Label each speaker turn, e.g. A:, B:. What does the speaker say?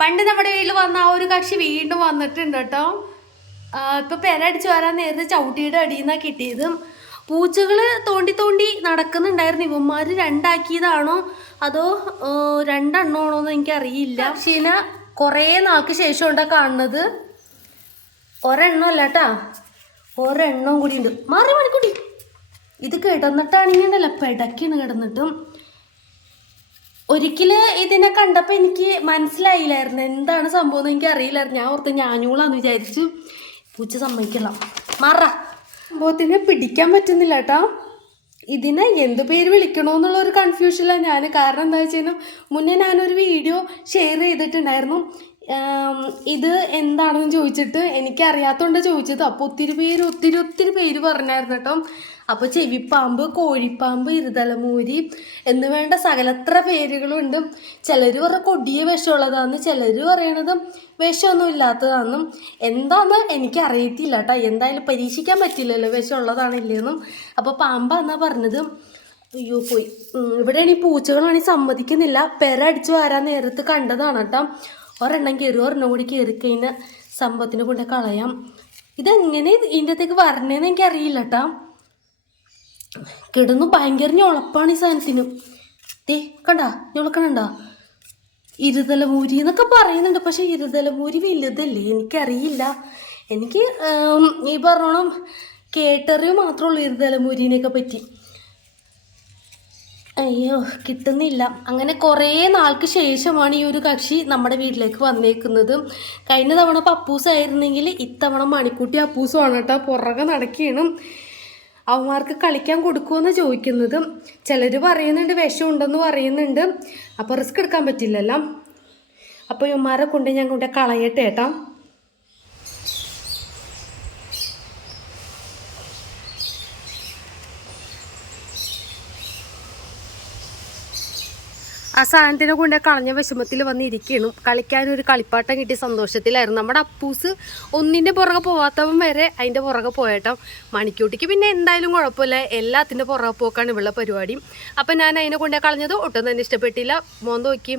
A: പണ്ട് നമ്മുടെ വീട്ടിൽ വന്ന ആ ഒരു കക്ഷി വീണ്ടും വന്നിട്ടുണ്ട് കേട്ടോ. ഇപ്പൊ പെരടിച്ചു വരാൻ നേരത്തെ ചവിട്ടിയുടെ അടിയിൽ നിന്നാണ് കിട്ടിയത്. പൂച്ചകൾ തോണ്ടി തോണ്ടി നടക്കുന്നുണ്ടായിരുന്നു. ഇവന്മാർ രണ്ടാക്കിയതാണോ? അതോ രണ്ടെണ്ണമാണോ എന്ന് എനിക്കറിയില്ല. പക്ഷീന കുറേ നാൾക്ക് ശേഷം ഉണ്ടാ കാണുന്നത്. ഒരെണ്ണം അല്ല കേട്ടാ. ഒരെണ്ണം കൂടി ഉണ്ട്. മാറി മണിക്കൂടി ഇത് കിടന്നിട്ടാണെങ്കിൽ നല്ല പെടക്കിണ് കിടന്നിട്ടും. ഒരിക്കൽ ഇതിനെ കണ്ടപ്പോൾ എനിക്ക് മനസ്സിലായില്ലായിരുന്നു. എന്താണ് സംഭവം എന്ന് എനിക്ക് അറിയില്ലായിരുന്നു. ഞാൻ ഓർത്ത് ഞാനൂളാന്ന് വിചാരിച്ചു പൂച്ച സമ്മതിക്കില്ല മാറ. സംഭവത്തിനെ പിടിക്കാൻ പറ്റുന്നില്ല കേട്ടോ ഇതിനെ എന്ത് പേര് വിളിക്കണമെന്നുള്ള ഒരു കൺഫ്യൂഷനിലാണ് ഞാൻ കാരണം എന്താ വെച്ച് കഴിഞ്ഞാൽ മുന്നേ ഞാനൊരു വീഡിയോ ഷെയർ ചെയ്തിട്ടുണ്ടായിരുന്നു. ഇത് എന്താണെന്ന് ചോദിച്ചിട്ട് എനിക്ക് അറിയാത്തതുകൊണ്ട് ചോദിച്ചത്. അപ്പോൾ ഒത്തിരി പേര് ഒത്തിരി ഒത്തിരി പേര് പറഞ്ഞായിരുന്നു കേട്ടോ. അപ്പോൾ ചെവിപ്പാമ്പ് കോഴിപ്പാമ്പ് ഇരുതലമൂരി എന്ന് വേണ്ട സകലത്ര പേരുകളുണ്ട്. ചിലർ പറഞ്ഞ കൊടിയ വിഷമുള്ളതാന്ന് ചിലർ പറയണത് വിഷമൊന്നും ഇല്ലാത്തതാണെന്നും എന്താന്ന് എനിക്ക് അറിയത്തില്ല കേട്ടോ. എന്തായാലും പരീക്ഷിക്കാൻ പറ്റില്ലല്ലോ വിഷമുള്ളതാണില്ലെന്നും. അപ്പോൾ പാമ്പാന്നാ പറഞ്ഞത് അയ്യോ പോയി. ഉം, ഇവിടെയാണ് ഈ പൂച്ചകളാണെങ്കിൽ സമ്മതിക്കുന്നില്ല. പെര അടിച്ചു വരാൻ നേരത്ത് കണ്ടതാണ് കേട്ടോ. ഒരെണ്ണം കയറി ഒരെണ്ണം കൂടി കയറി കഴിഞ്ഞാൽ സംഭവത്തിന് കൊണ്ട് കളയാം. ഇതെങ്ങനെ ഇതിന്റെ അകത്തേക്ക് വരണേന്ന് എനിക്കറിയില്ല കേട്ടോ കിടന്നു ഭയങ്കര ഞൊളപ്പാണ് ഈ സാധനത്തിന്. ദേ കണ്ടാ ഞൊളക്കണണ്ട? ഇരുതലമൂരി എന്നൊക്കെ പറയുന്നുണ്ട് പക്ഷെ ഇരുതലമൂരി വലുതല്ലേ? എനിക്കറിയില്ല. എനിക്ക് ഈ പറഞ്ഞോണം കേട്ടറിവ് മാത്രമേ ഉള്ളൂ ഇരുതലമൂരിനെയൊക്കെ പറ്റി. അയ്യോ കിട്ടുന്നില്ല. അങ്ങനെ കുറേ നാൾക്ക് ശേഷമാണ് ഈ ഒരു കക്ഷി നമ്മുടെ വീട്ടിലേക്ക് വന്നേക്കുന്നത്. കഴിഞ്ഞ തവണ പപ്പൂസായിരുന്നെങ്കിൽ ഇത്തവണ മണിക്കുട്ടി അപ്പൂസുമാണ് കേട്ടോ പുറകെ നടക്കുകയാണ് അവന്മാർക്ക് കളിക്കാൻ കൊടുക്കുമെന്ന് ചോദിക്കുന്നത്. ചിലർ പറയുന്നുണ്ട് വിഷം ഉണ്ടെന്ന് പറയുന്നുണ്ട്. അപ്പോൾ റിസ്ക് എടുക്കാൻ പറ്റില്ലല്ലോ. അപ്പോൾ ഇവന്മാരെ കൊണ്ട് ഞാൻ കൊണ്ട് കളയട്ടെ ഏട്ടാ ആ സാധനത്തിനെ കൊണ്ട് കളഞ്ഞ വിഷമത്തിൽ വന്നിരിക്കണം കളിക്കാൻ ഒരു കളിപ്പാട്ടം കിട്ടിയ സന്തോഷത്തിലായിരുന്നു. നമ്മുടെ അപ്പൂസ് ഒന്നിന്റെ പുറകെ പോവാത്തവൻ വരെ അതിന്റെ പുറകെ പോയേട്ടോ. മണിക്കൂട്ടിക്ക് പിന്നെ എന്തായാലും കുഴപ്പമില്ല. എല്ലാത്തിന്റെ പുറകെ പോക്കാണ് ഇവളുടെ പരിപാടി. അപ്പം ഞാൻ അതിനെ കൊണ്ട് കളഞ്ഞത് ഒട്ടും തന്നെ ഇഷ്ടപ്പെട്ടില്ല. മോൻ നോക്കി.